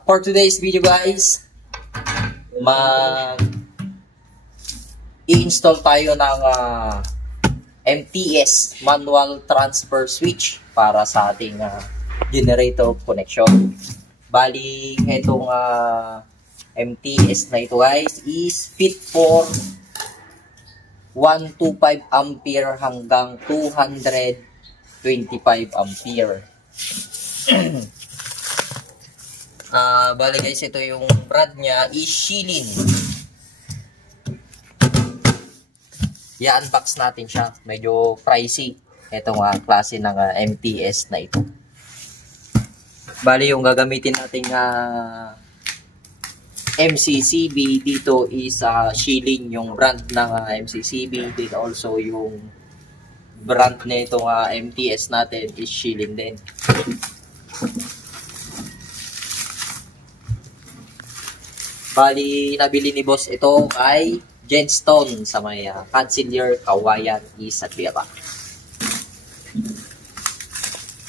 For today's video guys, i-install tayo ng MTS manual transfer switch para sa ating generator connection. Bali, itong MTS na ito guys is fit for 125 ampere hanggang 225 ampere. Bali guys, ito yung brand niya is Shilin. I-unbox natin siya. Medyo pricey itong klase ng MTS na ito. Bali yung gagamitin nating MCCB dito is Shilin, yung brand ng MCCB. Then also yung brand na itong MTS natin is Shilin din. Bali, nabili ni boss ito kay Genstone sa may Canciller, Kawayan, Isabela.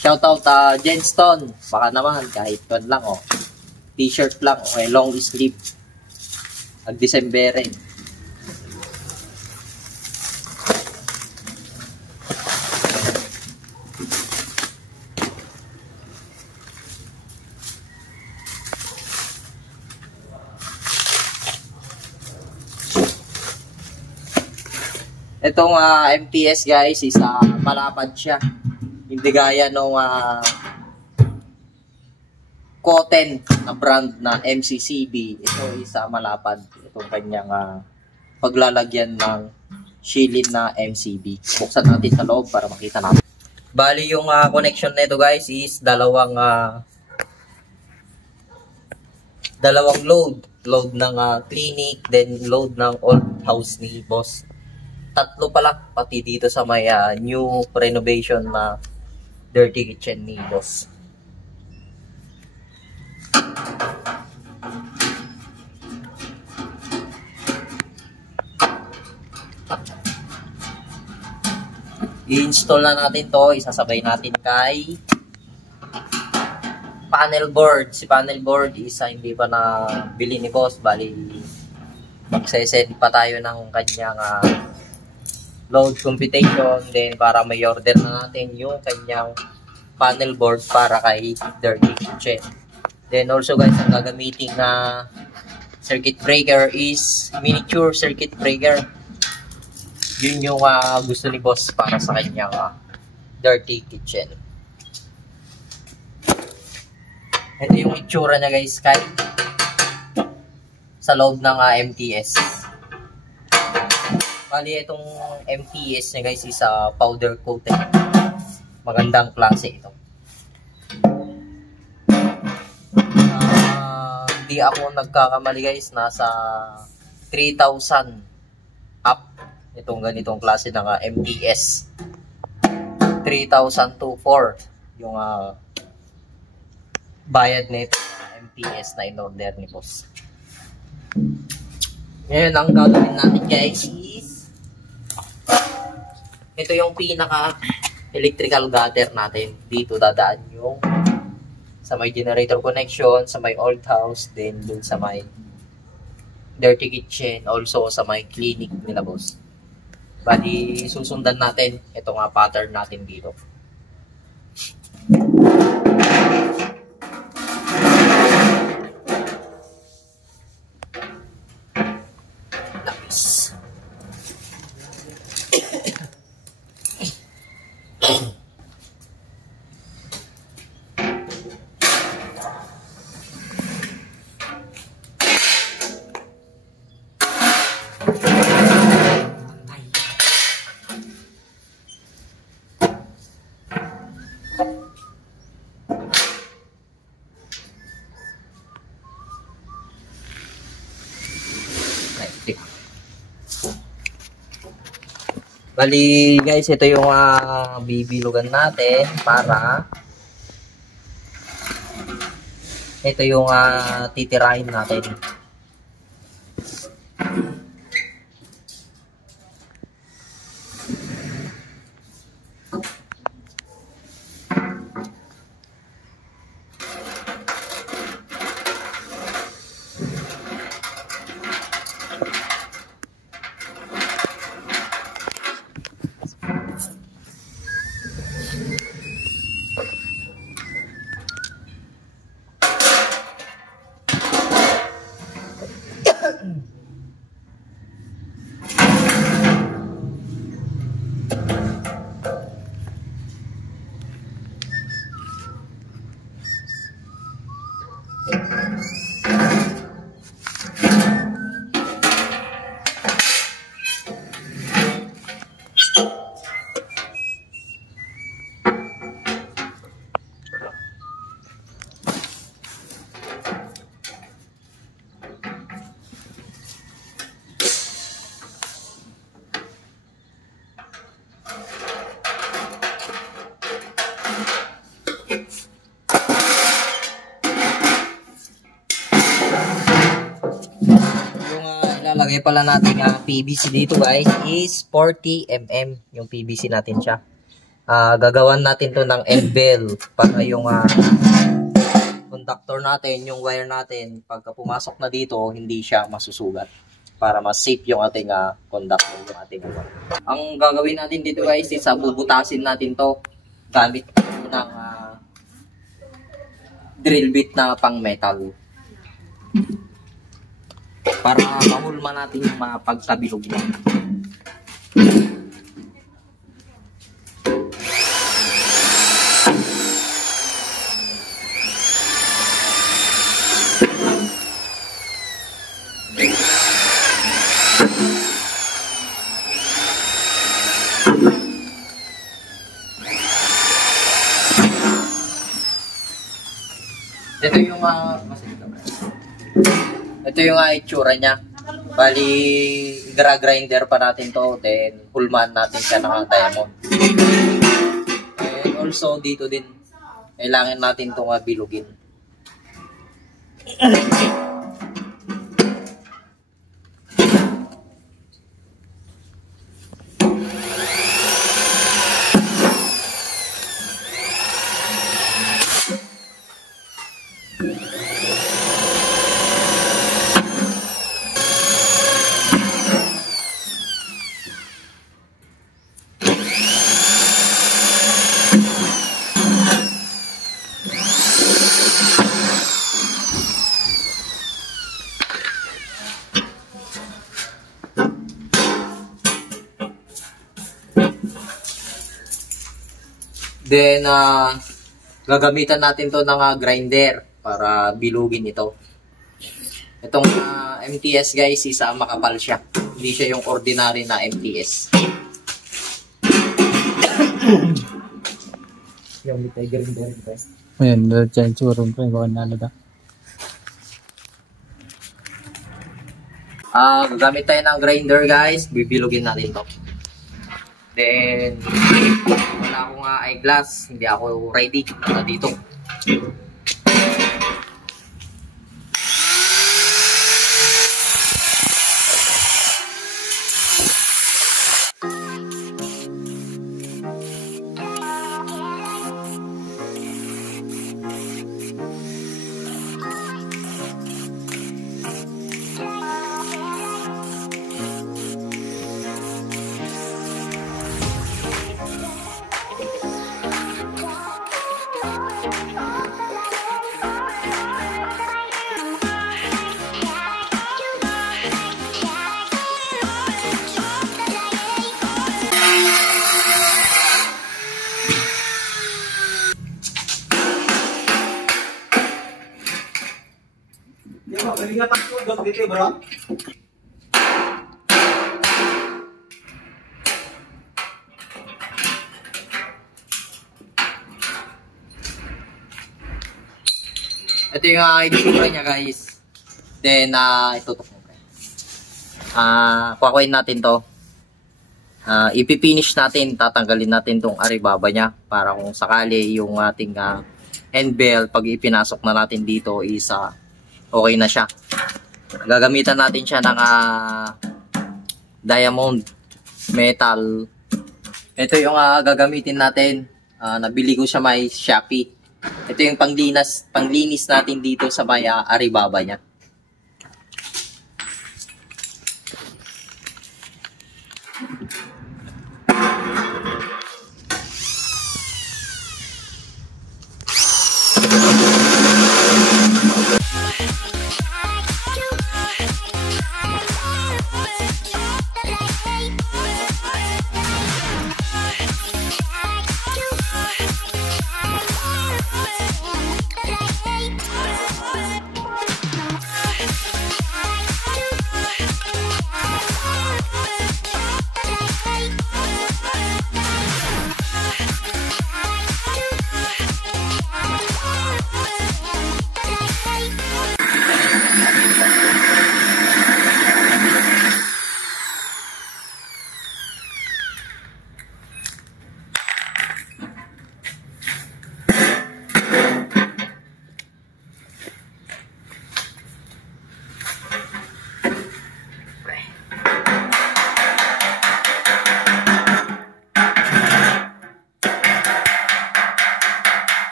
Shoutout Genstone. Baka naman kahit pan lang t-shirt lang o long sleeve. Ag-December rin. Itong MTS guys is malapad siya. Hindi gaya nung Koten na brand na MCCB. Ito is malapad. Itong kanyang paglalagyan ng Shilin na MCB. Buksan natin sa loob para makita natin. Bali yung connection nito guys is dalawang load. Load ng clinic, then load ng old house ni boss. Tatlo pala, pati dito sa may new renovation na dirty kitchen ni boss. I-install na natin to, isasabay natin kay panel board. Si panel board isa hindi pa na bili ni boss, bali magsesend pa tayo ng kanyang load computation, then para may order na natin yung kanyang panel board para kay dirty kitchen. Then also guys, ang gagamitin na circuit breaker is miniature circuit breaker. Yun yung gusto ni boss para sa kanyang dirty kitchen. Ito yung itsura niya guys kay sa loob ng MTS. Bali, itong MTS niya guys is powder coated. Magandang klase ito. Hindi ako nagkakamali guys, nasa 3,000 up itong ganitong klase ng MTS. 3,000 to 4 yung bayad nito MTS na in-order ni boss. Ngayon, ang gagawin natin guys is ito yung pinaka electrical gutter natin. Dito dadaan yung sa may generator connection, sa may old house, then dun sa may dirty kitchen, also sa may clinic nila boss. Bali, susundan natin itong pattern natin dito. Bali guys, ito yung bibilugan natin para ito yung titirahin natin. ilalagay pala natin na PVC dito guys is 40 mm yung PVC natin siya. Gagawan natin to ng end bell para yung conductor natin, yung wire natin, pagka pumasok na dito, hindi siya masusugat. Para mas safe yung ating conductor, yung ating wire. Ang gagawin natin dito guys is bubutasin natin to gamit ng drill bit na pang metal. Para mahulma natin yung mga pagtabilog niya. Ito yung itsura niya. Bali, grinder pa natin to, then hulmaan natin siya ng diamond. And also dito din, kailangan natin itong bilugin. Then, gagamitan natin to ng grinder para bilugin ito. Itong MTS guys, isa makapal siya. Hindi siya yung ordinary na MTS. Yung mitay grinder ito. Ayan, dyan suron ko yung bawang nalaga. Gagamit tayo ng grinder guys, bibilugin natin to. Then, wala akong eyeglass, hindi ako ready na dito. Ingatan ko dog dito, bro. Ito yung itsura niya guys. Then, itutok mo. Kukuhain natin to. Ipipinish natin, tatanggalin natin tong aribaba niya para kung sakali yung ating end bell, pag ipinasok na natin dito is okay na siya. Gagamitan natin siya ng diamond metal. Ito yung gagamitin natin. Nabili ko siya may Shopee. Ito yung panglinis natin dito sa may aribaba niya.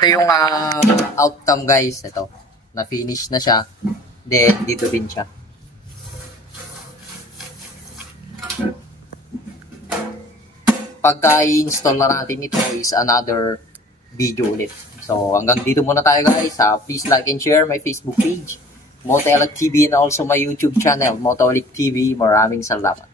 ito yung outcome guys. Ito, na-finish na siya. Then, dito din siya. Pagka i-install na natin ito is another video ulit. So, hanggang dito muna tayo guys. Please like and share my Facebook page, Motoelic TV, and also my YouTube channel, Motoelic TV. Maraming salamat.